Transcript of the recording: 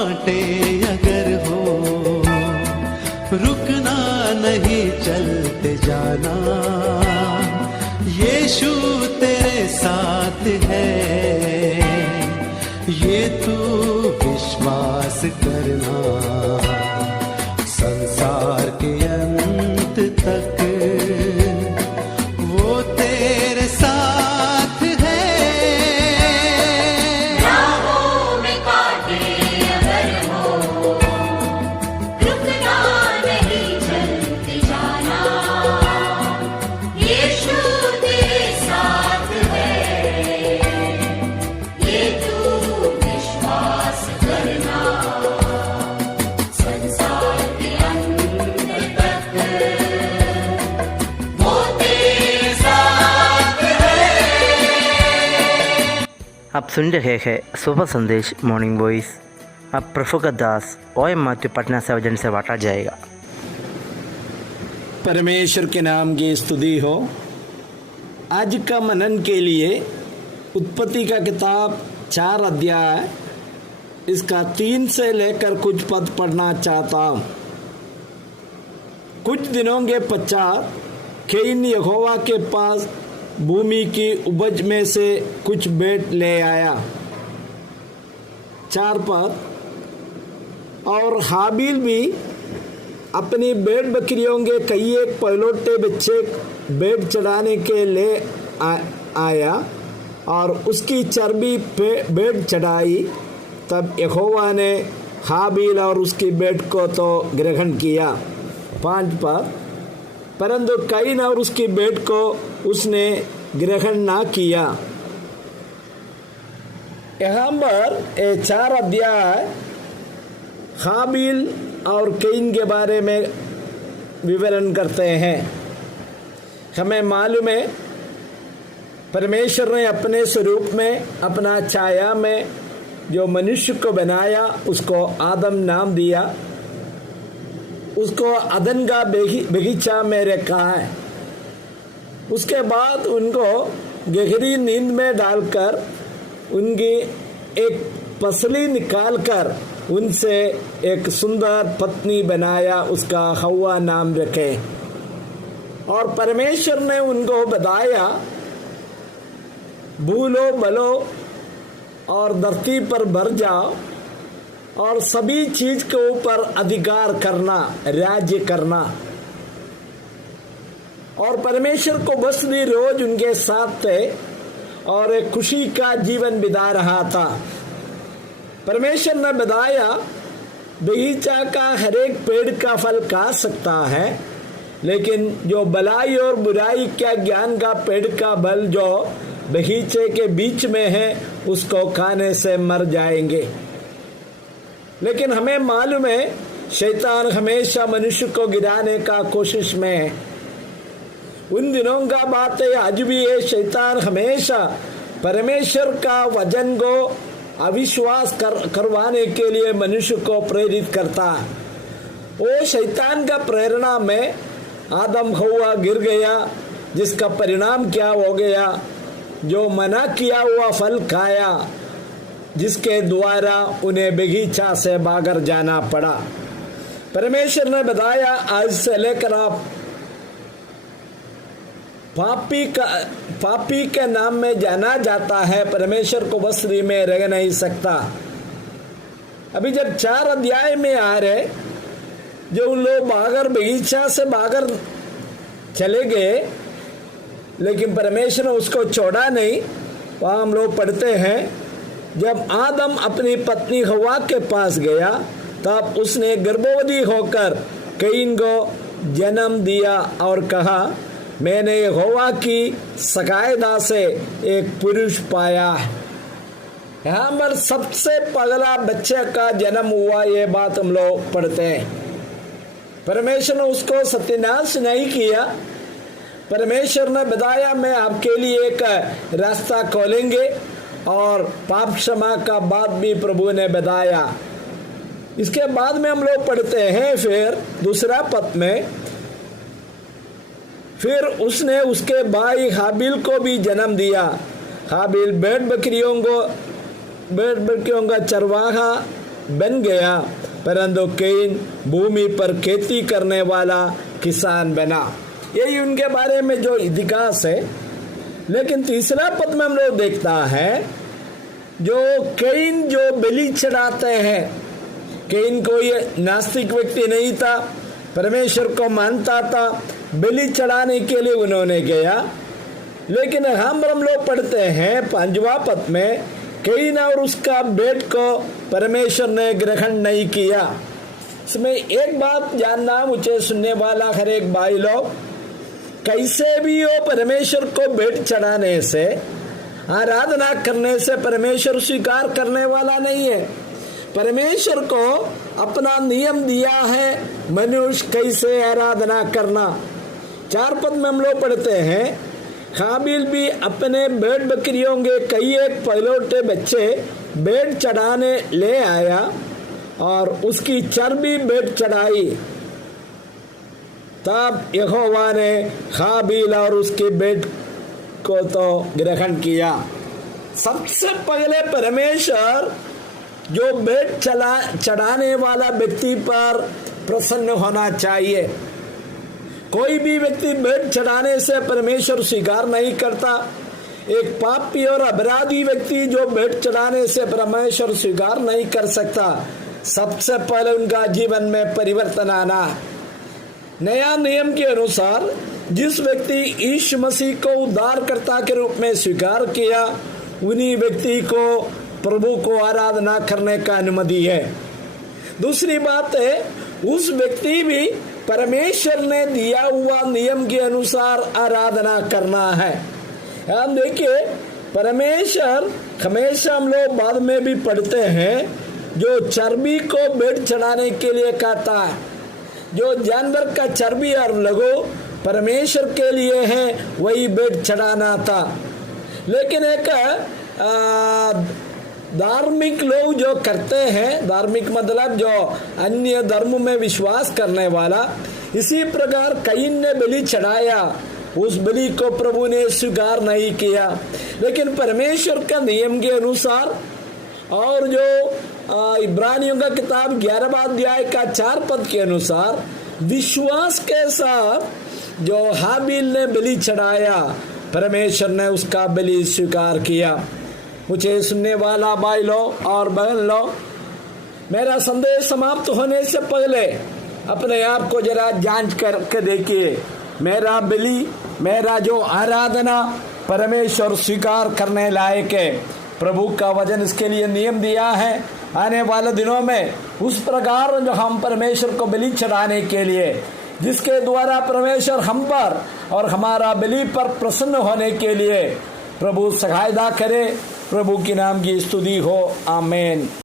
कांटे अगर हो, रुकना नहीं चलते जाना, यीशु तेरे साथ है, ये तू विश्वास करना, संसार के अंत तक वो तेरे साथ है। राहों में कांटे अगर हो, रुकना नहीं चलते जाना, यीशु तेरे साथ है, ये तू विश्वास करना, संसार के अंत तक वो तेरे साथ है। आप सुन रहे हैं सुबह संदेश मॉर्निंग वॉइस। अब प्रफुल्ल दास OM माथुर पटना से वजन से बांटा जाएगा। परमेश्वर के नाम की स्तुति हो। आज का मनन के लिए उत्पत्ति का किताब 4 अध्याय, इसका 3 से लेकर कुछ पद पढ़ना चाहता हूँ। कुछ दिनों के पश्चात कैन यहोवा के पास भूमि की उपज में से कुछ भेंट ले आया। 4 पद। और हाबिल भी अपनी भेड़ बकरियों के कई एक पहलौठे बच्चे भेंट चढ़ाने के लिए आया और उसकी चर्बी पे भेंट चढ़ाई। तब यहोवा ने हाबिल और उसकी भेंट को तो ग्रहण किया। 5 पद। परंतु कैन और उसकी भेंट को उसने ग्रहण ना किया। यहाँ पर 4 अध्याय हाबिल और कैन के बारे में विवरण करते हैं। हमें मालूम है परमेश्वर ने अपने स्वरूप में, अपना छाया में जो मनुष्य को बनाया उसको आदम नाम दिया। उसको अदन का बगीचा में रखा है। उसके बाद उनको गहरी नींद में डालकर उनकी एक पसली निकालकर उनसे एक सुंदर पत्नी बनाया, उसका हव्वा नाम रखे। और परमेश्वर ने उनको बताया भूलो बलो और धरती पर भर जाओ और सभी चीज के ऊपर अधिकार करना, राज्य करना। और परमेश्वर को बस भी रोज उनके साथ थे और एक खुशी का जीवन बिता रहा था। परमेश्वर ने बताया बगीचा का हर एक पेड़ का फल खा सकता है, लेकिन जो भलाई और बुराई का ज्ञान का पेड़ का फल जो बगीचे के बीच में है उसको खाने से मर जाएंगे। लेकिन हमें मालूम है शैतान हमेशा मनुष्य को गिराने का कोशिश में है। उन दिनों का बात है, आज भी है। शैतान हमेशा परमेश्वर का वचन को अविश्वास करवाने के लिए मनुष्य को प्रेरित करता है। वो शैतान का प्रेरणा में आदम हव्वा गिर गया, जिसका परिणाम क्या हो गया? जो मना किया हुआ फल खाया, जिसके द्वारा उन्हें बगीचा से भागर जाना पड़ा। परमेश्वर ने बताया आज से लेकर आप पापी के नाम में जाना जाता है, परमेश्वर को बसरी में रह नहीं सकता। अभी जब 4 अध्याय में आ रहे, जो उन लोग भागर बगीचा से भागर चले गए, लेकिन परमेश्वर ने उसको छोड़ा नहीं। वहाँ हम लोग पढ़ते हैं जब आदम अपनी पत्नी हव्वा के पास गया तब उसने गर्भवती होकर कैन को जन्म दिया और कहा मैंने यहोवा की सकायदा से एक पुरुष पाया है। यहाँ पर सबसे पहला बच्चे का जन्म हुआ, ये बात हम लोग पढ़ते हैं। परमेश्वर ने उसको सत्यानाश नहीं किया। परमेश्वर ने बताया मैं आपके लिए एक रास्ता खोलेंगे, और पाप क्षमा का बात भी प्रभु ने बताया। इसके बाद में हम लोग पढ़ते हैं फिर दूसरा पद में, फिर उसने उसके भाई हाबिल को भी जन्म दिया। हाबिल भेड़ बकरियों का चरवाहा बन गया, परंतु कैन भूमि पर खेती करने वाला किसान बना। यही उनके बारे में जो इतिहास है। लेकिन तीसरा पद में हम लोग देखता है जो कैन जो बलि चढ़ाते हैं। कैन कोई नास्तिक व्यक्ति नहीं था, परमेश्वर को मानता था, बलि चढ़ाने के लिए उन्होंने गया। लेकिन हम लोग पढ़ते हैं 5वां पद में कैन और उसका बेट को परमेश्वर ने ग्रहण नहीं किया। इसमें एक बात जानना मुझे सुनने वाला हर एक भाई लोग, कैसे भी हो परमेश्वर को भेंट चढ़ाने से, आराधना करने से परमेश्वर स्वीकार करने वाला नहीं है। परमेश्वर को अपना नियम दिया है मनुष्य कैसे आराधना करना। 4 पद में हम लोग पढ़ते हैं हाबिल भी अपने भेड़ बकरियों के कई एक पहलौठे बच्चे भेंट चढ़ाने ले आया और उसकी चर्बी भेंट चढ़ाई। तब यहोवा ने हाबिल और उसके भेंट को तो ग्रहण किया। सबसे पहले परमेश्वर जो भेंट चढ़ाने वाला व्यक्ति पर प्रसन्न होना चाहिए। कोई भी व्यक्ति भेंट चढ़ाने से परमेश्वर स्वीकार नहीं करता। एक पापी और अपराधी व्यक्ति जो भेंट चढ़ाने से परमेश्वर स्वीकार नहीं कर सकता। सबसे पहले उनका जीवन में परिवर्तन आना। नया नियम के अनुसार जिस व्यक्ति यीशु मसीह को उद्धारकर्ता के रूप में स्वीकार किया, उन्हीं व्यक्ति को प्रभु को आराधना करने का अनुमति है। दूसरी बात है, उस व्यक्ति भी परमेश्वर ने दिया हुआ नियम के अनुसार आराधना करना है। हम देखिए परमेश्वर हमेशा, हम लोग बाद में भी पढ़ते हैं, जो चर्बी को भेंट चढ़ाने के लिए कहता है। जो जानवर का चर्बी और लहू परमेश्वर के लिए है, वही भेंट चढ़ाना था। लेकिन एक धार्मिक लोग जो करते हैं, धार्मिक मतलब जो अन्य धर्म में विश्वास करने वाला, इसी प्रकार कैन ने बलि चढ़ाया, उस बलि को प्रभु ने स्वीकार नहीं किया। लेकिन परमेश्वर का नियम के अनुसार और जो इब्रानियों का किताब 11वां अध्याय का 4 पद के अनुसार विश्वास के साथ जो हाबिल ने बलि चढ़ाया, परमेश्वर ने उसका बलि स्वीकार किया। मुझे सुनने वाला भाई लो और बहन लो, मेरा संदेश समाप्त होने से पहले अपने आप को जरा जांच करके देखिए। मेरा बलि, मेरा जो आराधना परमेश्वर स्वीकार करने लायक है। प्रभु का वचन इसके लिए नियम दिया है। आने वाले दिनों में उस प्रकार जो हम परमेश्वर को बलि चढ़ाने के लिए, जिसके द्वारा परमेश्वर हम पर और हमारा बलि पर प्रसन्न होने के लिए प्रभु सहायता करे। प्रभु के नाम की स्तुति हो, आमीन।